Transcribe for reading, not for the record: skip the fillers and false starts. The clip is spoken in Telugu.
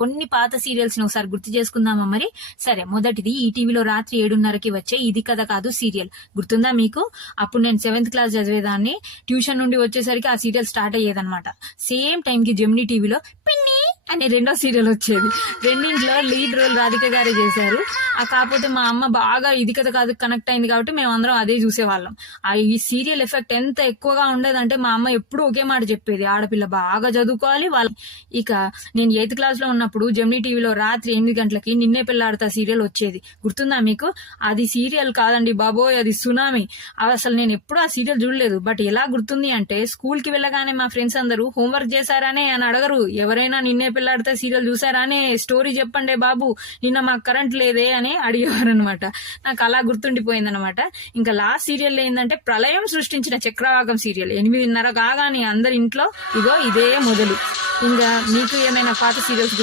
కొన్ని పాత సీరియల్స్ ని ఒకసారి గుర్తు చేసుకుందామా మరి. సరే, మొదటిది ఈటీవీలో రాత్రి 7:30కి వచ్చే ఇది కథ కాదు సీరియల్. గుర్తుందా మీకు? అప్పుడు నేను 7th క్లాస్ చదివేదాన్ని. ట్యూషన్ నుండి వచ్చేసరికి ఆ సీరియల్ స్టార్ట్ అయ్యేదన్నమాట. సేమ్ టైం కి జెమినీ టీవీలో పిన్ని అనే రెండో సీరియల్ వచ్చేది. రెండింటిలో లీడ్ రోల్ రాధిక గారే చేశారు. కాకపోతే మా అమ్మ బాగా ఇది కథ కాదు కనెక్ట్ అయింది కాబట్టి మేము అందరం అదే చూసేవాళ్ళం. ఈ సీరియల్ ఎఫెక్ట్ ఎంత ఎక్కువగా ఉండేదంటే మా అమ్మ ఎప్పుడు ఒకే మాట చెప్పేది, ఆడపిల్ల బాగా చదువుకోవాలి వాళ్ళ. ఇక నేను 8th క్లాస్ లో ఉన్నప్పుడు జెమినీ టీవీలో రాత్రి 8 గంటలకి నిన్నే పెళ్లాడతా సీరియల్ వచ్చేది. గుర్తుందా మీకు? అది సీరియల్ కాదండి బాబోయ్, అది సునామీ. అసలు నేను ఎప్పుడు ఆ సీరియల్ చూడలేదు. బట్ ఎలా గుర్తుంది అంటే, స్కూల్ కి వెళ్ళగానే మా ఫ్రెండ్స్ అందరూ హోంవర్క్ చేశారానే అని అడగరు, ఎవరైనా నిన్నే పెళ్లాడితే సీరియల్ చూసారానే, స్టోరీ చెప్పండి బాబు, నిన్న మాకు కరెంట్ లేదే అని అడిగేవారు అనమాట. నాకు అలా గుర్తుండిపోయింది అనమాట. ఇంకా లాస్ట్ సీరియల్ ఏంటంటే ప్రళయం సృష్టించిన చక్రవాకం సీరియల్. 8:30 కాగానే అందరి ఇంట్లో ఇగో ఇదే మొదలు. ఇంకా మీకు ఏమైనా పాత సీరియల్స్